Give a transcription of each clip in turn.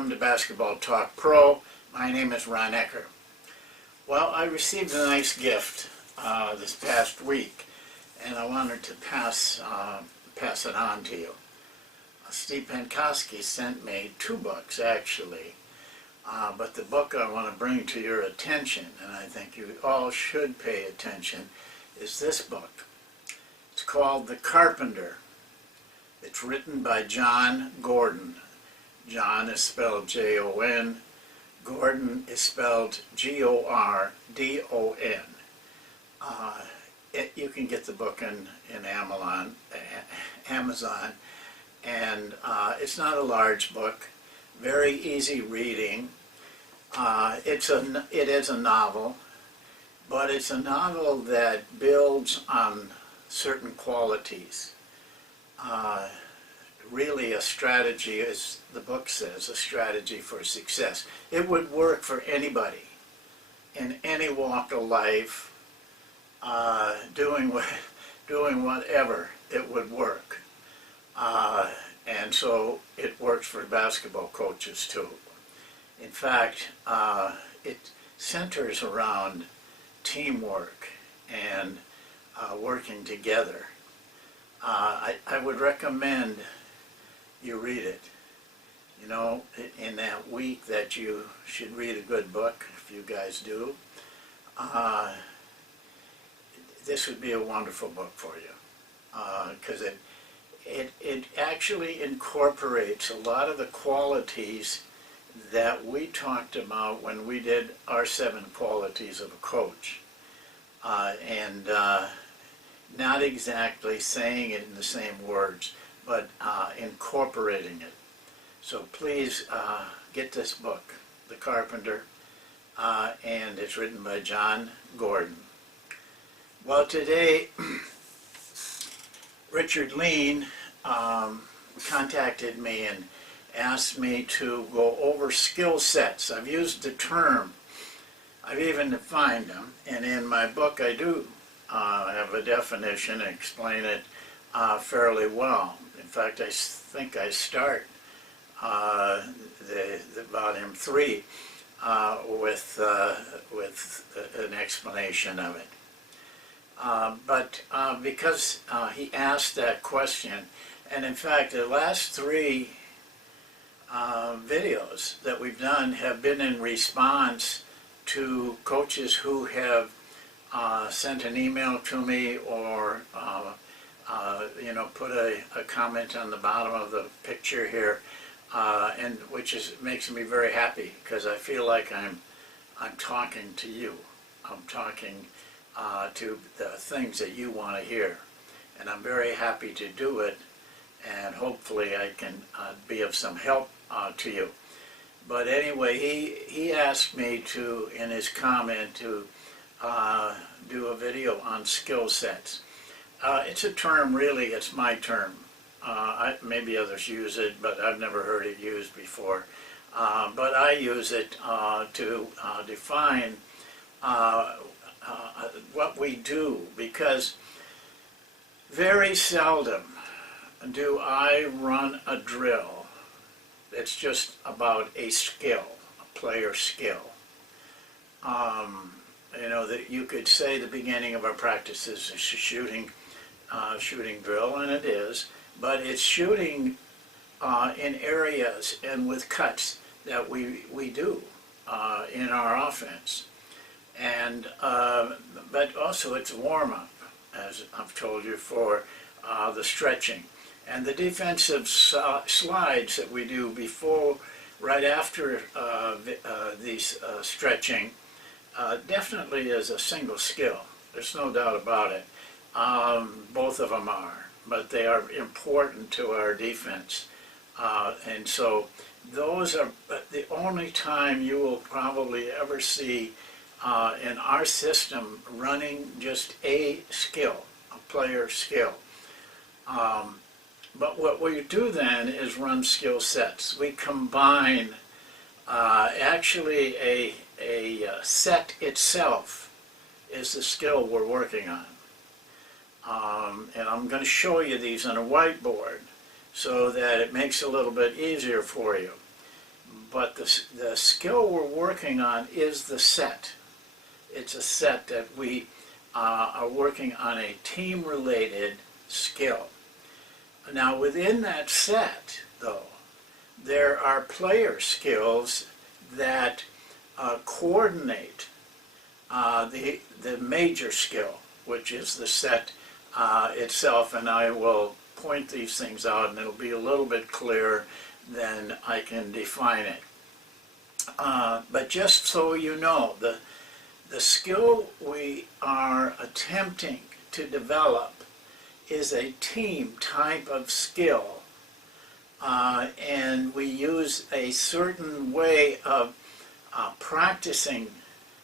welcome to Basketball Talk Pro. My name is Ron Ekker. Well, I received a nice gift this past week, and I wanted to pass it on to you. Steve Pankowski sent me 2 books, actually, but the book I want to bring to your attention, and I think you all should pay attention, is this book. It's called The Carpenter. It's written by John Gordon. John is spelled J-O-N. Gordon is spelled G-O-R-D-O-N. You can get the book in Amazon, and it's not a large book. Very easy reading. It is a novel, but it's a novel that builds on certain qualities. Really a strategy, as the book says, a strategy for success. It would work for anybody in any walk of life, doing whatever. It would work. And so it works for basketball coaches too. In fact, it centers around teamwork and working together. I would recommend you read it. You know, in that week that you should read a good book, if you guys do, this would be a wonderful book for you, because it actually incorporates a lot of the qualities that we talked about when we did our 7 qualities of a coach, and not exactly saying it in the same words, but incorporating it. So please get this book, The Carpenter, and it's written by John Gordon. Well, today, Richard Lean contacted me and asked me to go over skill sets. I've used the term, I've even defined them, and in my book I do have a definition and explain it fairly well. In fact, I think I start the volume 3 with an explanation of it. But because he asked that question, and in fact the last 3 videos that we've done have been in response to coaches who have sent an email to me or put a comment on the bottom of the picture here, and which makes me very happy, because I feel like I'm talking to you. I'm talking to the things that you want to hear, and I'm very happy to do it, and hopefully I can be of some help to you. But anyway, he asked me to, in his comment, to do a video on skill sets. It's a term, really, it's my term. Maybe others use it, but I've never heard it used before. But I use it to define what we do, because very seldom do I run a drill that's just about a skill, a player skill. That you could say the beginning of our practice is a shooting drill, and it is, but it's shooting in areas and with cuts that we do in our offense. And but also it's warm-up, as I've told you, for the stretching. And the defensive slides that we do before, right after these stretching, definitely is a single skill. There's no doubt about it. Both of them are, but they are important to our defense. And so those are the only time you will probably ever see in our system running just a skill, a player skill. But what we do then is run skill sets. We combine actually a set itself is the skill we're working on. And I'm going to show you these on a whiteboard so that it makes it a little bit easier for you. but the skill we're working on is the set. It's a set that we are working on a team-related skill. Now within that set, though, there are player skills that coordinate the major skill, which is the set itself, and I will point these things out and it'll be a little bit clearer than I can define it. But just so you know, the skill we are attempting to develop is a team type of skill, and we use a certain way of practicing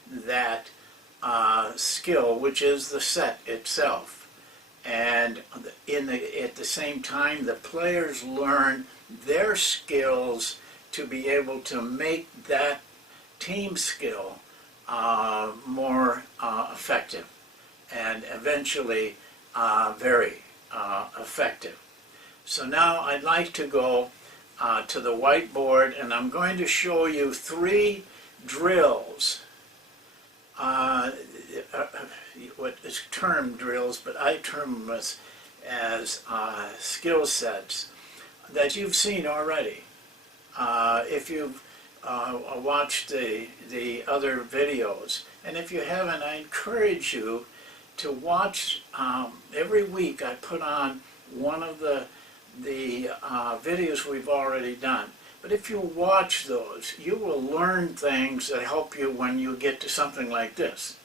that skill, which is the set itself. And at the same time, the players learn their skills to be able to make that team skill more effective and eventually very effective. So now I'd like to go to the whiteboard, and I'm going to show you 3 drills, what is termed drills, but I term them as skill sets that you've seen already. If you've watched the other videos, and if you haven't, I encourage you to watch. Every week I put on one of the videos we've already done. But if you watch those, you will learn things that help you when you get to something like this,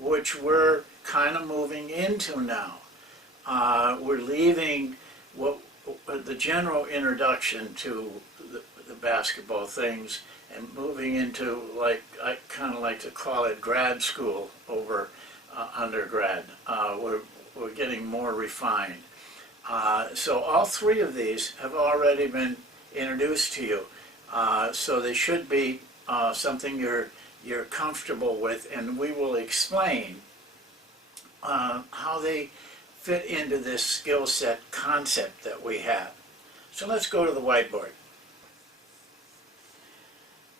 which we're kind of moving into now. We're leaving the general introduction to the basketball things and moving into, like, I kind of like to call it grad school over undergrad. We're getting more refined. So all 3 of these have already been introduced to you. So they should be something you're comfortable with, and we will explain how they fit into this skill set concept that we have. So let's go to the whiteboard.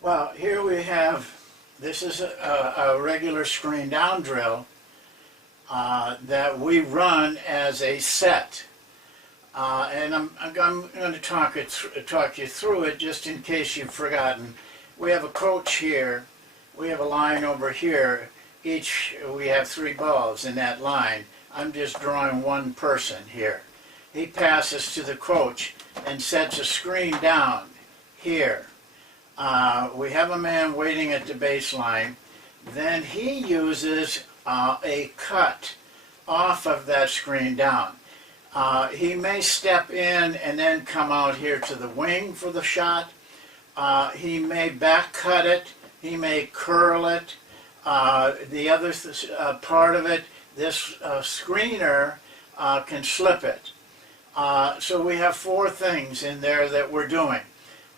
Well, here we have, this is a regular screen down drill that we run as a set. And I'm going to talk you through it just in case you've forgotten. We have a coach here. We have a line over here. We have 3 balls in that line. I'm just drawing one person here. He passes to the coach and sets a screen down here. We have a man waiting at the baseline. Then he uses a cut off of that screen down. He may step in and then come out here to the wing for the shot. He may back cut it. He may curl it. The other part of it, this screener can slip it. So we have 4 things in there that we're doing.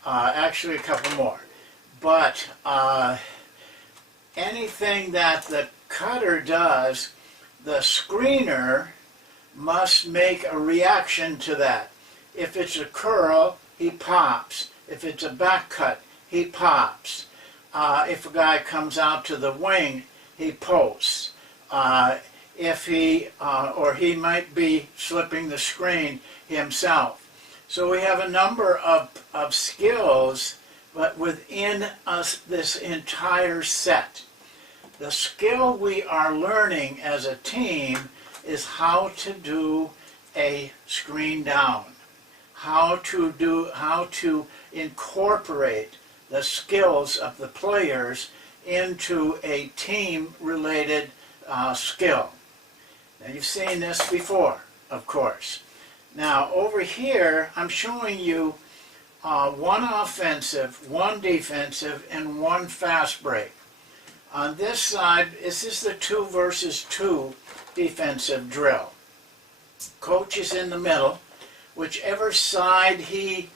Actually a couple more. But anything that the cutter does, the screener must make a reaction to that. If it's a curl, he pops. If it's a back cut, he pops. If a guy comes out to the wing, he posts. If he might be slipping the screen himself. So we have a number of skills, but within this entire set. The skill we are learning as a team is how to do a screen down, how to incorporate the skills of the players into a team-related skill. Now you've seen this before, of course. Now over here, I'm showing you 1 offensive, 1 defensive, and 1 fast break. On this side, this is the 2 versus 2 defensive drill. Coach is in the middle. Whichever side he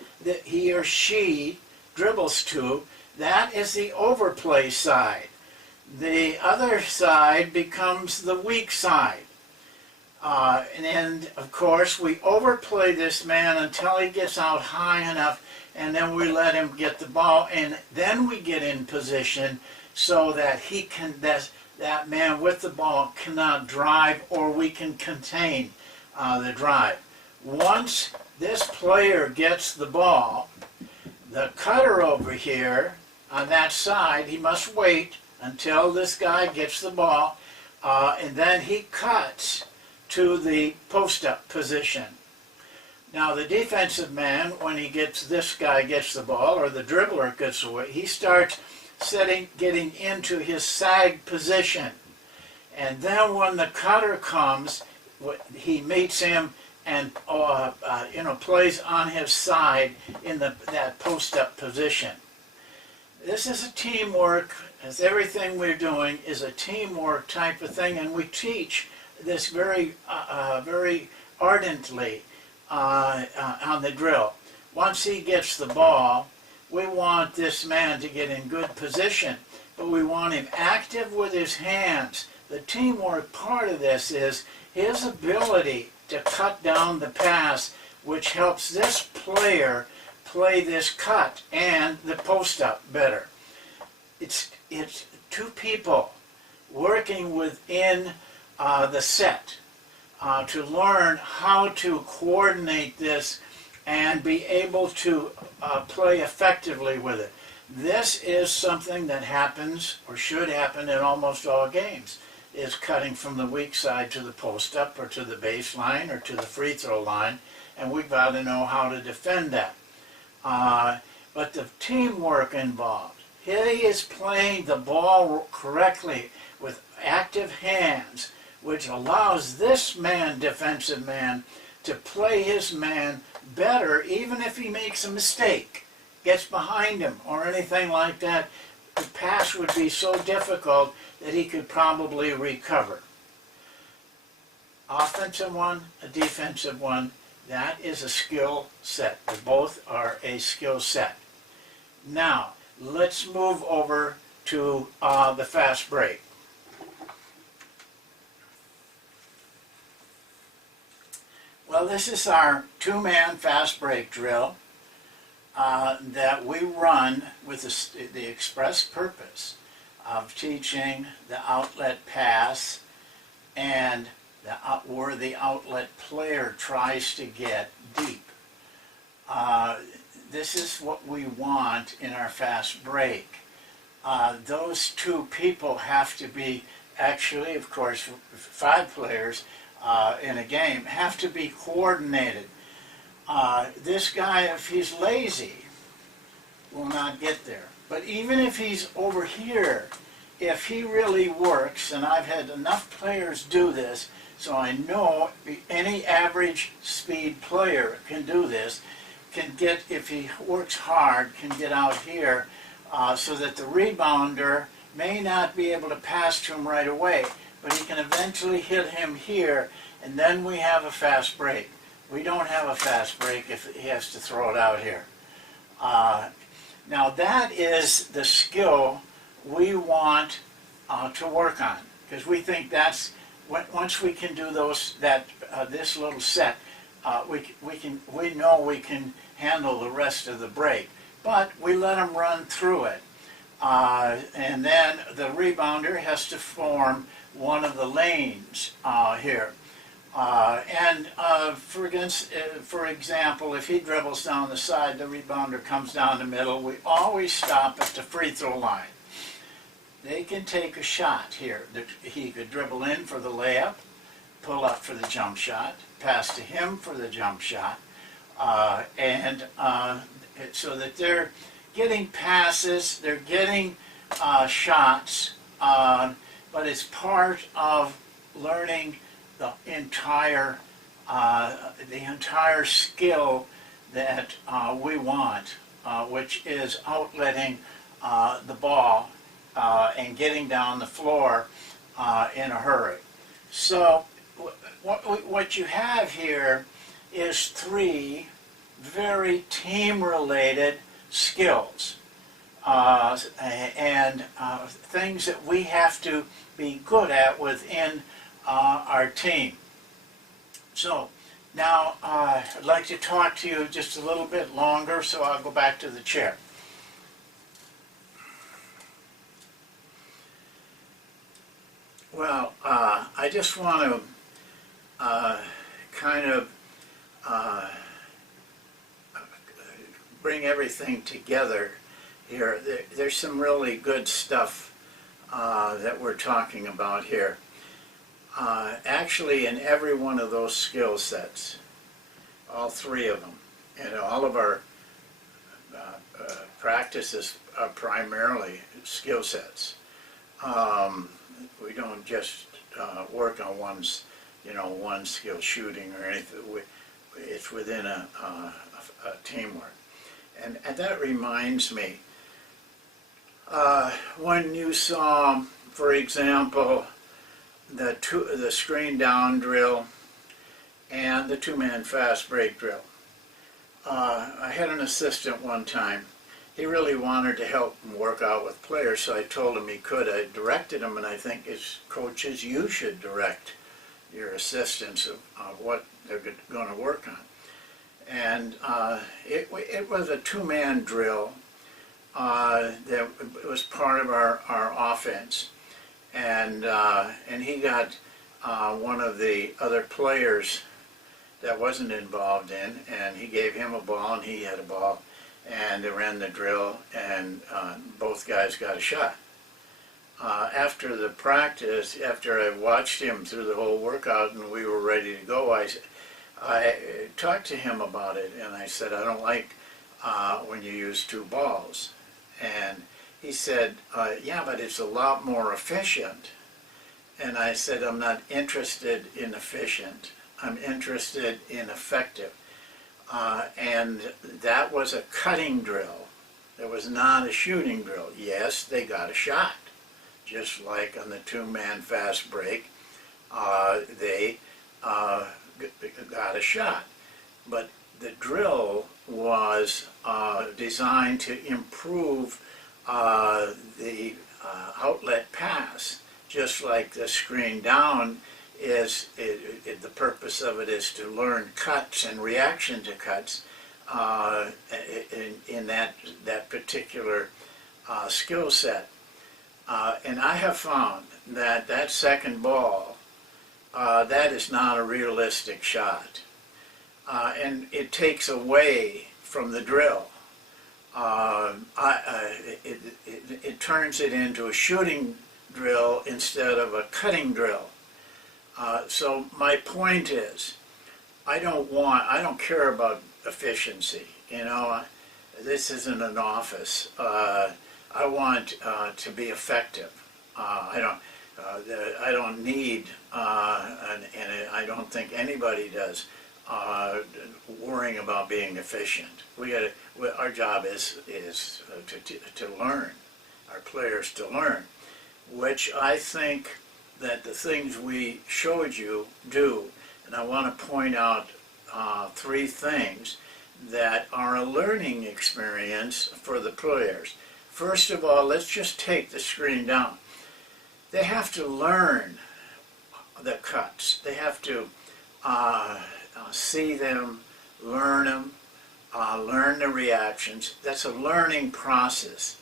or she dribbles to, that is the overplay side. The other side becomes the weak side. And of course, we overplay this man until he gets out high enough and then we let him get the ball, and then we get in position so that that man with the ball cannot drive, or we can contain the drive. Once this player gets the ball, the cutter over here on that side, he must wait until this guy gets the ball, and then he cuts to the post-up position. Now the defensive man, when this guy gets the ball, or the dribbler gets away, he starts getting into his sag position. And then when the cutter comes, he meets him and plays on his side in that post-up position. This is a teamwork, as everything we're doing is a teamwork type of thing, and we teach this very ardently on the drill. Once he gets the ball, we want this man to get in good position, but we want him active with his hands. The teamwork part of this is his ability to cut down the pass, which helps this player play this cut and the post-up better. It's two people working within the set to learn how to coordinate this and be able to play effectively with it. This is something that happens, or should happen, in almost all games, is cutting from the weak side to the post-up, or to the baseline, or to the free throw line, and we've got to know how to defend that. But the teamwork involved, he is playing the ball correctly with active hands, which allows this man, defensive man, to play his man better, even if he makes a mistake, gets behind him, or anything like that. The pass would be so difficult that he could probably recover. Offensive one, a defensive one, that is a skill set. They both are a skill set. Now, let's move over to the fast break. Well, this is our two-man fast break drill that we run with the express purpose of teaching the outlet pass and where the outlet player tries to get deep. This is what we want in our fast break. Those two people have to be, actually, of course, 5 players in a game, have to be coordinated. This guy, if he's lazy, will not get there. But even if he's over here, if he really works, and I've had enough players do this, so I know any average speed player can do this, can get, if he works hard, can get out here so that the rebounder may not be able to pass to him right away, but he can eventually hit him here, and then we have a fast break. We don't have a fast break if he has to throw it out here. Now that is the skill we want to work on, because we think that's, once we can do this little set, we know we can handle the rest of the break. But we let them run through it. And then the rebounder has to form one of the lanes here. For example, if he dribbles down the side, the rebounder comes down the middle. We always stop at the free throw line. They can take a shot here. He could dribble in for the layup, pull up for the jump shot, pass to him for the jump shot, so that they're getting passes, they're getting shots, but it's part of learning the entire skill that we want, which is outletting the ball and getting down the floor in a hurry. So what you have here is 3 very team-related skills and things that we have to be good at within our team. So Now, I'd like to talk to you just a little bit longer, so I'll go back to the chair. Well, I just want to kind of bring everything together here. There's some really good stuff that we're talking about here. Actually, in every one of those skill sets, all three of them, and all of our practices are primarily skill sets. We don't just work on one skill, shooting or anything. It's within a teamwork. And that reminds me, when you saw, for example, the screen down drill and the two-man fast break drill. I had an assistant one time. He really wanted to help him work out with players, so I told him he could. I directed him, and I think as coaches, you should direct your assistants of what they're going to work on. And it was a two-man drill that was part of our offense. And he got one of the other players that wasn't involved in, and he gave him a ball, and he had a ball, and they ran the drill, and both guys got a shot. After the practice, after I watched him through the whole workout and we were ready to go, I talked to him about it, and I said, I don't like when you use two balls. And he said, yeah, but it's a lot more efficient. And I said, I'm not interested in efficient. I'm interested in effective. And that was a cutting drill. It was not a shooting drill. Yes, they got a shot. Just like on the two-man fast break, they got a shot. But the drill was designed to improve the outlet pass, just like the screen down is. The purpose of it is to learn cuts and reaction to cuts in that particular skill set. And I have found that second ball, that is not a realistic shot. And it takes away from the drill. It turns it into a shooting drill instead of a cutting drill. So my point is, I don't care about efficiency. This isn't an office. I want to be effective. I don't need, and I don't think anybody does, worrying about being efficient. Our job is to learn, our players to learn, which I think that the things we showed you do. And I want to point out three things that are a learning experience for the players. First of all, let's just take the screen down. They have to learn the cuts. They have to see them, learn them, learn the reactions. That's a learning process,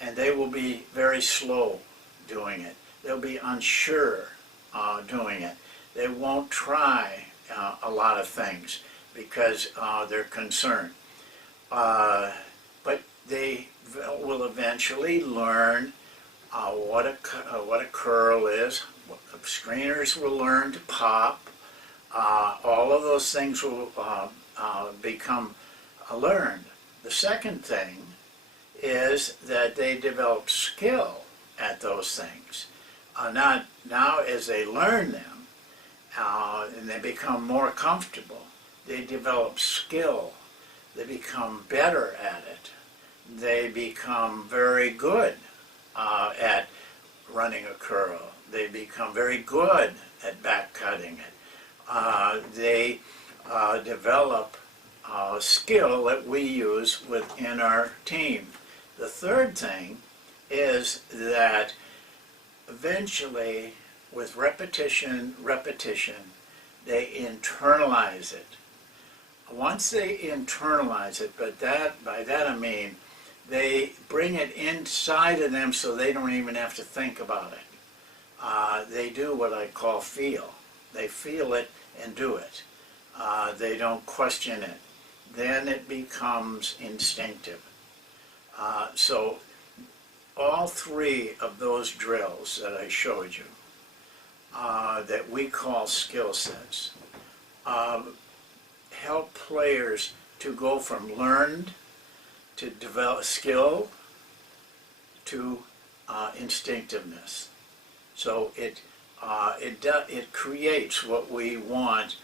and they will be very slow doing it. They'll be unsure doing it. They won't try a lot of things because they're concerned. But they will eventually learn what a curl is. Screeners will learn to pop. All of those things will become learned. The second thing is that they develop skill at those things. Now as they learn them and they become more comfortable, they develop skill. They become better at it. They become very good at running a curl. They become very good at back cutting it. They develop skill that we use within our team. The third thing is that eventually, with repetition, they internalize it. Once they internalize it, but by that I mean they bring it inside of them so they don't even have to think about it. They do what I call feel. They feel it and do it. They don't question it. Then it becomes instinctive. So all three of those drills that I showed you, that we call skill sets, help players to go from learned to develop skill to instinctiveness. So it creates what we want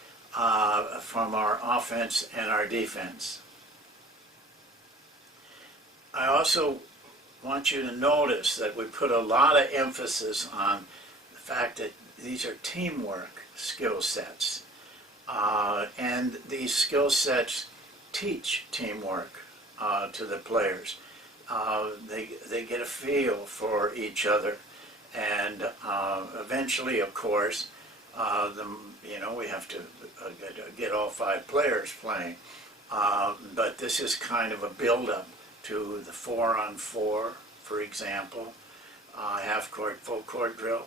from our offense and our defense. I also want you to notice that we put a lot of emphasis on the fact that these are teamwork skill sets. And these skill sets teach teamwork to the players. They get a feel for each other. And eventually, of course, we have to get all 5 players playing. But this is kind of a build-up to the 4-on-4, for example, half-court, full-court drill,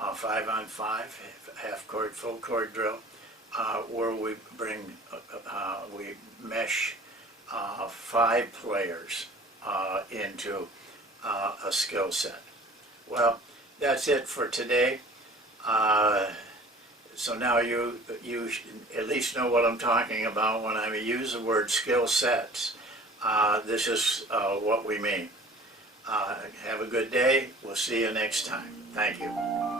5-on-5, half-court, full-court drill, where we we mesh 5 players into a skill set. Well, that's it for today. So now you at least know what I'm talking about when I use the word skill sets. This is what we mean. Have a good day. We'll see you next time. Thank you.